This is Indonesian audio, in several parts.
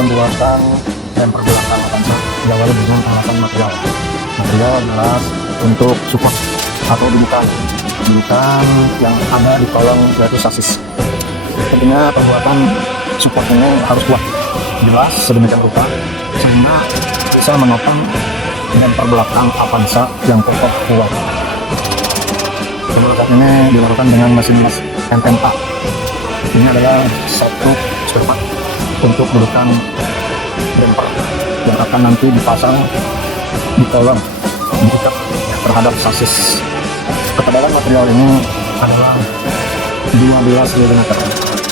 pembuatan bumper belakang Avanza diawali dengan pembahasan material jelas untuk support atau dudukan yang ada di kolong yaitu sasis. Tentunya pembuatan support ini harus kuat, jelas sedemikian rupa sehingga bisa menopang bumper belakang Avanza yang kokoh kuat. Pembuatan ini dilakukan dengan mesin MMA. Ini adalah satu spare part untuk dudukan bumper yang akan nanti dipasang di kolong diikat terhadap sasis. Ketebalan material ini adalah 12 mm.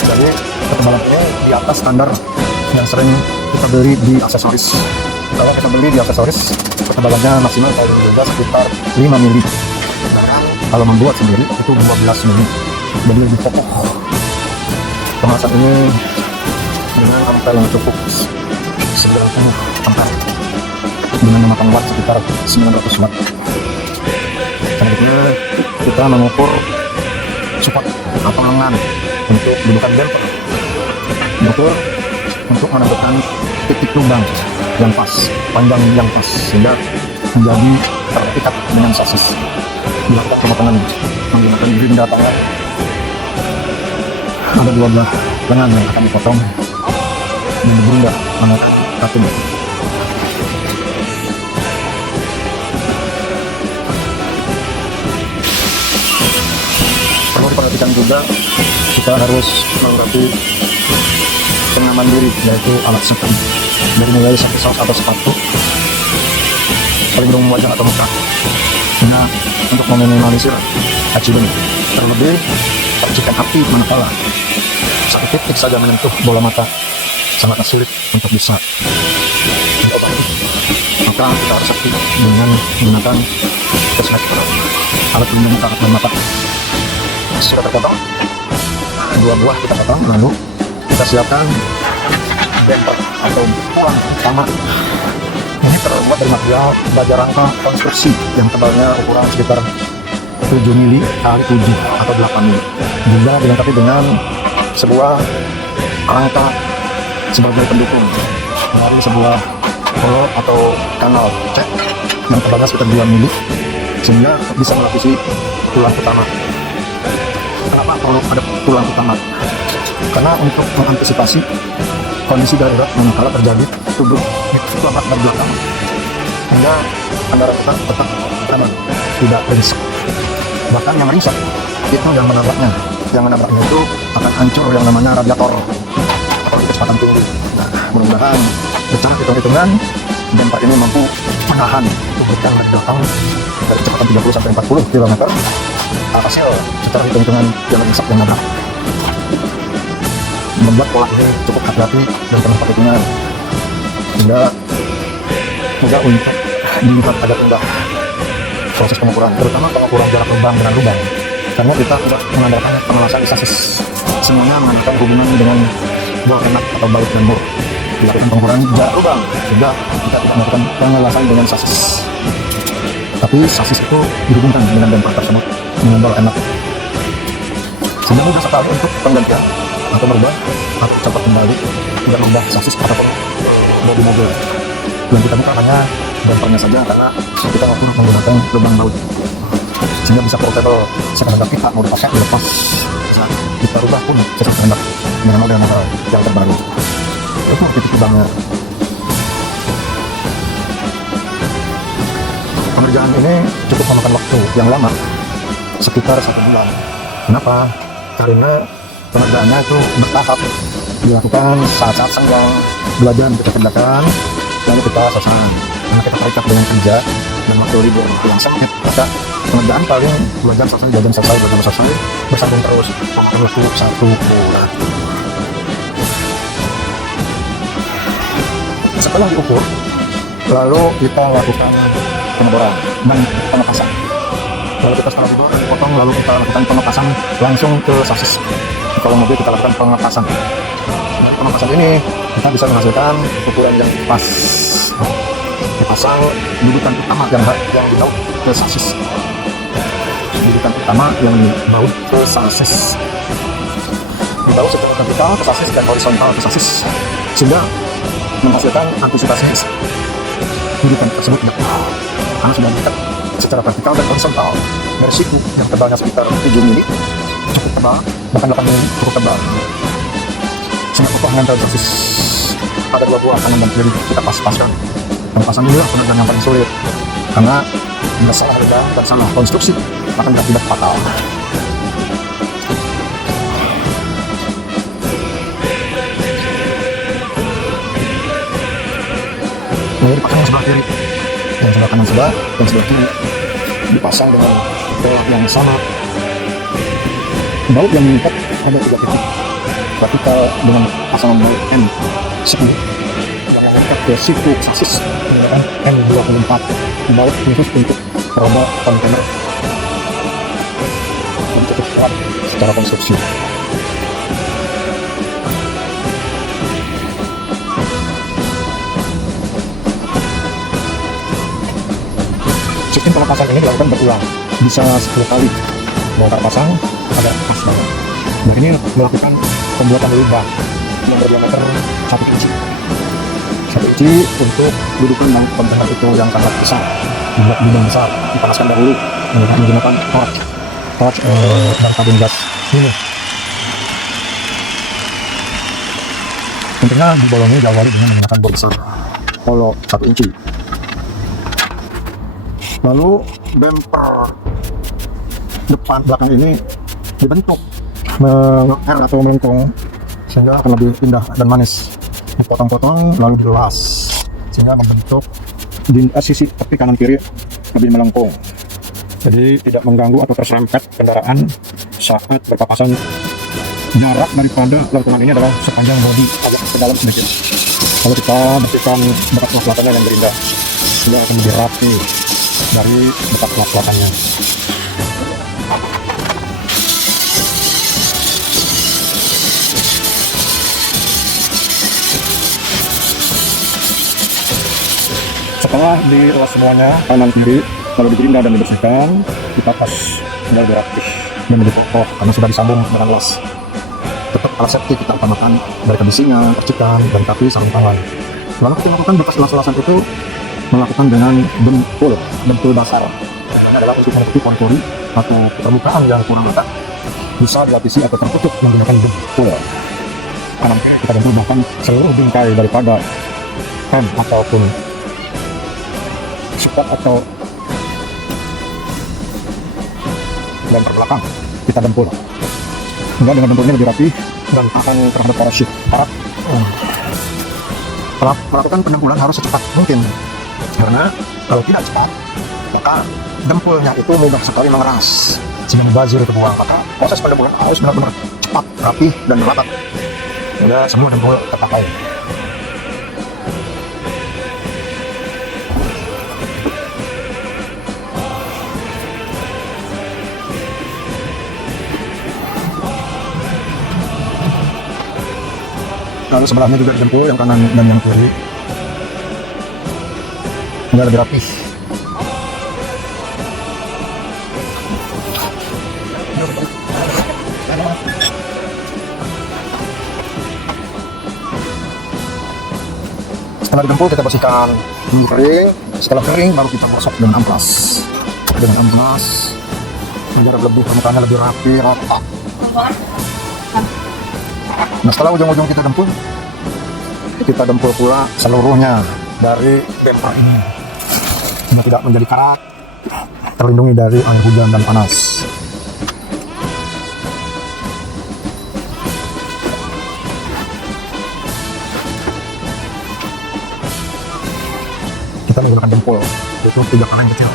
Jadi ketebalan ini di atas standar yang sering kita beli di aksesoris. Kalau kita beli di aksesoris, ketebalannya maksimal kalau juga sekitar 5 mm. Kalau membuat sendiri itu 12 mm. Jadi lebih kokoh. Kemasan ini dengan ampere yang cukup 90 ampere dengan mematang watt sekitar 900 watt. Selanjutnya kita mengukur support atau lengan untuk dudukan bumper, mengukur untuk menentukan titik lubang yang pas, panjang yang pas sehingga menjadi terikat dengan sasis. Dilakukan pemotongan menggunakan gerinda tangan. Ada 12 lengan yang akan dipotong dan digerinda menggunakan katung. Perlu diperhatikan juga kita harus melengkapi pengaman diri yaitu alat safety dari mulai saus atau sepatu, pelindung wajah atau muka. Nah, untuk meminimalisir accident, terlebih percikan api manakala satu titik saja menyentuh bola mata sangat sulit untuk bisa diobati. Maka kita harus safety dengan menggunakan kosmetik alat pelindung muka dan mata. Sudah terpotong 2 buah, kita potong, lalu kita siapkan bumper atau tulang utama. Ini terbuat dari material baja rangka konstruksi yang tebalnya ukuran sekitar 7 mili kali 7 atau 8 mili. Juga dilengkapi dengan sebuah rangka sebagai pendukung dari sebuah kolor atau kanal cek yang tebalnya sekitar 2 mili sehingga bisa melapisi tulang utama. Kenapa perlu ada tulang utama? Karena untuk mengantisipasi kondisi darurat manakala terjadi tubuh itu akan dari belakang hingga kendaraan kita tetap aman, tidak ringsek. Bahkan yang ringsek itu yang menabraknya itu akan hancur yang namanya radiator atau kecepatan tinggi. Mudah-mudahan secara hitung-hitungan bumper ini mampu menahan tubuh yang dari belakang dari kecepatan 30 sampai 40 km. Hasil secara hitung-hitungan yang ringsek yang nabrak. Membuat pola ini cukup hati-hati dan penuh perhitungan sehingga mudah untuk dilihat agak mudah proses pengukuran, terutama pengukuran jarak lubang dengan lubang, karena kita tidak mengandalkan pengelasan di sasis. Semuanya mengandalkan hubungan dengan bor enak atau baut dan bor. Dilakukan pengukuran jarak lubang sehingga kita tidak melakukan pengelasan dengan sasis, tapi sasis itu dihubungkan dengan bumper tersebut dengan bor enak sehingga mudah sekali untuk penggantian atau merubah atau cepat kembali, tidak merubah sasis ataupun bodi mobil. Yang kita buka hanya bumpernya saja karena kita ngukur menggunakan lubang baut sehingga bisa portable sekehendak kita mau dipakai dilepas saat kita rubah pun sesuai kehendak dengan model yang terbaru. Itu titik lubangnya. Pengerjaan ini cukup memakan waktu yang lama sekitar 1 bulan. Kenapa? Karena pengerjaannya itu bertahap, dilakukan saat-saat senggang belajar kita kerjakan lalu kita selesai. Karena kita terikat dengan kerja dan waktu libur yang sempit, maka pengerjaan paling belajar selesai bersambung terus waktu 1 bulan. Setelah diukur, lalu kita lakukan pengeboran dan pengepasan. Lalu kita setelah dipotong, lalu kita lakukan pengepasan langsung ke sasis. Kalau mobil kita lakukan pengepasan. Dari pengepasan ini kita bisa menghasilkan ukuran yang pas. Dipasang dudukan utama yang dibaut ke sasis. Dudukan utama yang dibaut ke sasis. Dibaut secara vertikal ke sasis dan horizontal ke sasis. sehingga menghasilkan antisipasi kehidupan tersebut karena sudah dekat secara vertikal dan horizontal dari siku yang tebalnya sekitar 7 mm cukup tebal, bahkan 8 mm cukup tebal, sehingga kokoh menempel persis pada dua buah kanan dan kiri. Kita pas-paskan dan pasang inilah penegang yang paling sulit karena bila salah regang dan salah konstruksi akan berakibat fatal. Lalu dipasang yang sebelah kiri, yang sebelah kanan sebelah, yang sebelah kiri dipasang dengan bolak yang sama. Baut yang mengikat ada 3 titik vertikal dengan pasangan baut M10 yang mengikat ke siku sasis menggunakan M24, baut khusus untuk roda kontainer dan cukup kuat secara konstruksi. Sistem pelepasan ini dilakukan berulang, bisa 10 kali. Bongkar pasang ada pas banget. Nah, ini melakukan pembuatan lubang yang berdiameter 1 inci. 1 inci untuk dudukan dan kontainer itu yang sangat besar. Dibuat lubang besar, dipanaskan dahulu menggunakan torch dan tabung gas ini. Intinya bolongnya diawali dengan menggunakan bor besar, polo 1 inci. Lalu bumper depan belakang ini dibentuk mengeker atau melengkung sehingga akan lebih indah dan manis. Dipotong-potong lalu dilas sehingga membentuk di sisi tepi kanan kiri lebih melengkung, jadi tidak mengganggu atau terserempet kendaraan saat berpapasan. Jarak daripada lengkungan ini adalah sepanjang bodi agak ke dalam sedikit. Lalu kita bersihkan bekas pelatannya yang berindah sehingga akan lebih rapi dari bekas pelatannya. Setelah dilas semuanya kanan kiri lalu digerinda dan dibersihkan, kita pas sudah lebih rapih dan lebih kokoh karena sudah disambung dengan las. Tetap alat safety kita utamakan dari kondisinya, percikan, dan kaki sarung tangan. Lalu kita lakukan bekas las-lasan itu melakukan dengan dempul dasar. Ini adalah untuk menutupi pori atau permukaan yang kurang rata, bisa dilapisi atau tertutup menggunakan dempul. Kanan kiri kita dempul bahkan seluruh bingkai daripada rem ataupun support atau bumper belakang kita dempul. Sehingga dengan dempulnya lebih rapi dan akan terhadap parasit parat. Melakukan pendempulan harus secepat mungkin, karena kalau tidak cepat maka dempulnya itu mudah sekali mengeras sehingga membazir ke bawah. Maka proses pendempulan harus benar-benar cepat, rapi, dan rapat sehingga semua dempul terpakai. Lalu sebelahnya juga dempul yang kanan dan yang kiri sehingga lebih rapih. Setelah didempul kita bersihkan kering. Setelah kering baru kita gosok dengan amplas. Agar lebih permukaannya lebih rapi, rata. Nah, setelah ujung-ujung kita dempul pula seluruhnya dari bumper ini sehingga tidak menjadi karat, terlindungi dari angin hujan dan panas. Kita menggunakan dempul itu 3 kali kecil.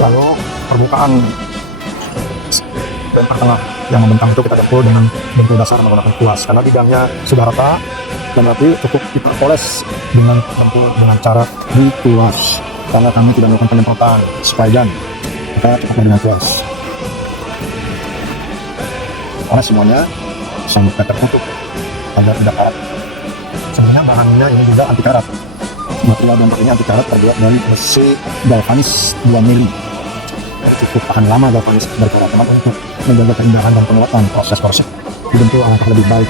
Lalu permukaan bumper tengah yang membentang itu kita dempul dengan dempul dasar menggunakan kuas karena bidangnya sudah rata dan rapi. Cukup kita poles dengan dempul dengan cara dikuas karena kami tidak melakukan penyemprotan sepanjang, maka cukup dengan kuas karena semuanya sangat tertutup agar tidak karat. Sebenarnya bahannya ini juga anti karat. Material bumper ini anti karat terbuat dari besi galvanis 2 mili. cukup akan lama dari para teman untuk menjaga keindahan dan penguatan proses dibentuk alangkah lebih baik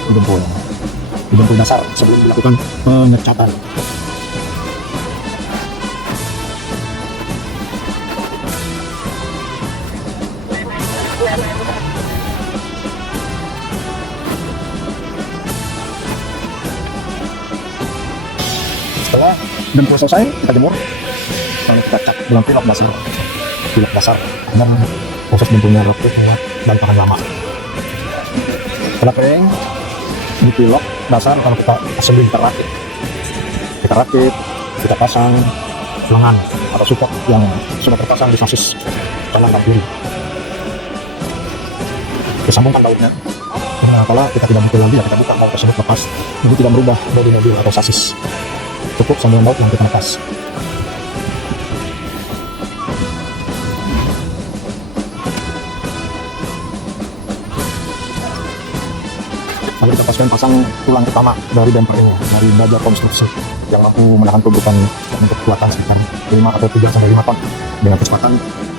dibentuk dasar sebelum dilakukan pengecatan. Setelah dempul selesai, kita jemur, lalu kita cat dengan pilok dasar karena proses dempulnya relatif dan tahan lama. Setelah kering, di pilok dasar kalau kita sebelum kita rakit, kita pasang lengan atau support yang sudah terpasang di sasis kanan dan kiri. Kita sambungkan bautnya. Karena kalau kita tidak butuh lagi, ya kita buka baut tersebut lepas. Ini tidak merubah bodi mobil atau sasis. Cukup sambungan baut yang kita lepas. Lalu kita pasang tulang utama dari bumper ini, dari baja konstruksi yang mampu menahan tumbukan untuk kekuatan sekitar 5 atau 3 sampai 5 ton. Dengan kecepatan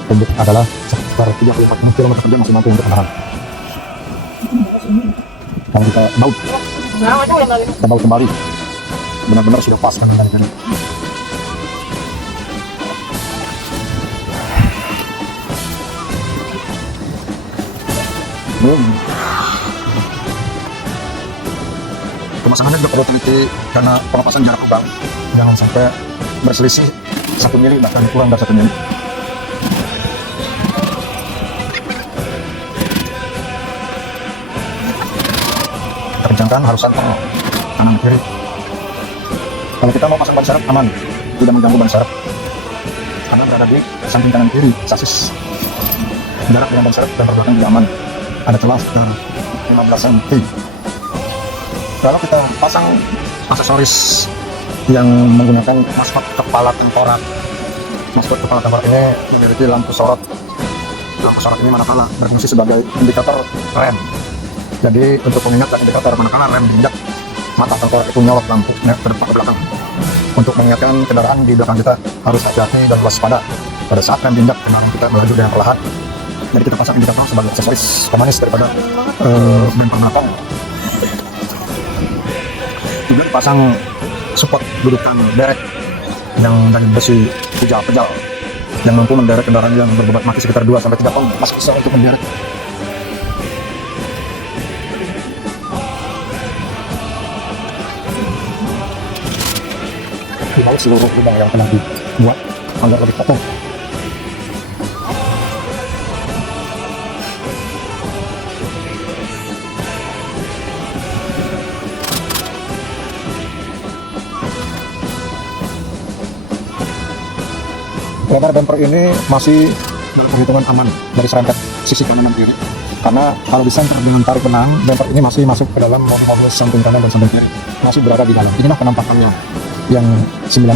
tumbuk adalah sekitar 34 km per jam masih mampu untuk menahan. Kalau kita baut kembali, benar-benar sudah pas kan dari tadi. Pemasangannya juga perlu teliti karena pelepasan jarak lubang jangan sampai berselisih 1 mili bahkan kurang dari 1 mili. Kita kencangkan harus santang kanan kiri. Kalau kita mau pasang ban serep aman, tidak mengganggu ban serep karena berada di samping kanan kiri sasis. Jarak dengan ban serep dan terbelakang juga aman, ada celah sekitar 15 cm. Lalu kita pasang aksesoris yang menggunakan maskot kepala tengkorak. Maskot kepala tengkorak ini memiliki lampu sorot. Lampu sorot ini manakala berfungsi sebagai indikator rem. Jadi untuk mengingat dan indikator manakala rem diinjak, mata tengkorak itu nyolot lampu ke depan ke belakang. Untuk mengingatkan kendaraan di belakang kita harus hati-hati dan waspada pada saat rem diinjak, kendaraan kita melaju dengan perlahan. Jadi kita pasang indikator sebagai aksesoris pemanis daripada bumper belakang. Juga dipasang support dudukan derek yang dari besi pejal yang mampu menderek kendaraan yang berbobot mati sekitar 2 sampai 3 ton, masih bisa untuk menderek. Di bawah seluruh lubang yang telah dibuat agar lebih kokoh. Lebar bumper ini masih dalam perhitungan aman dari serempet sisi kanan dan kiri, karena kalau disenter dengan tarik benang, bumper ini masih masuk ke dalam mobil samping kanan dan samping kiri, masih berada di dalam. Inilah penampakannya yang 90%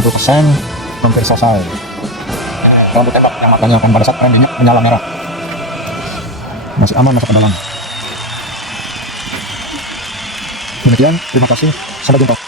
hampir selesai. Lampu tembak yang matanya akan pada saat rem minyak menyala merah, masih aman masuk ke dalam. Demikian, terima kasih, sampai jumpa.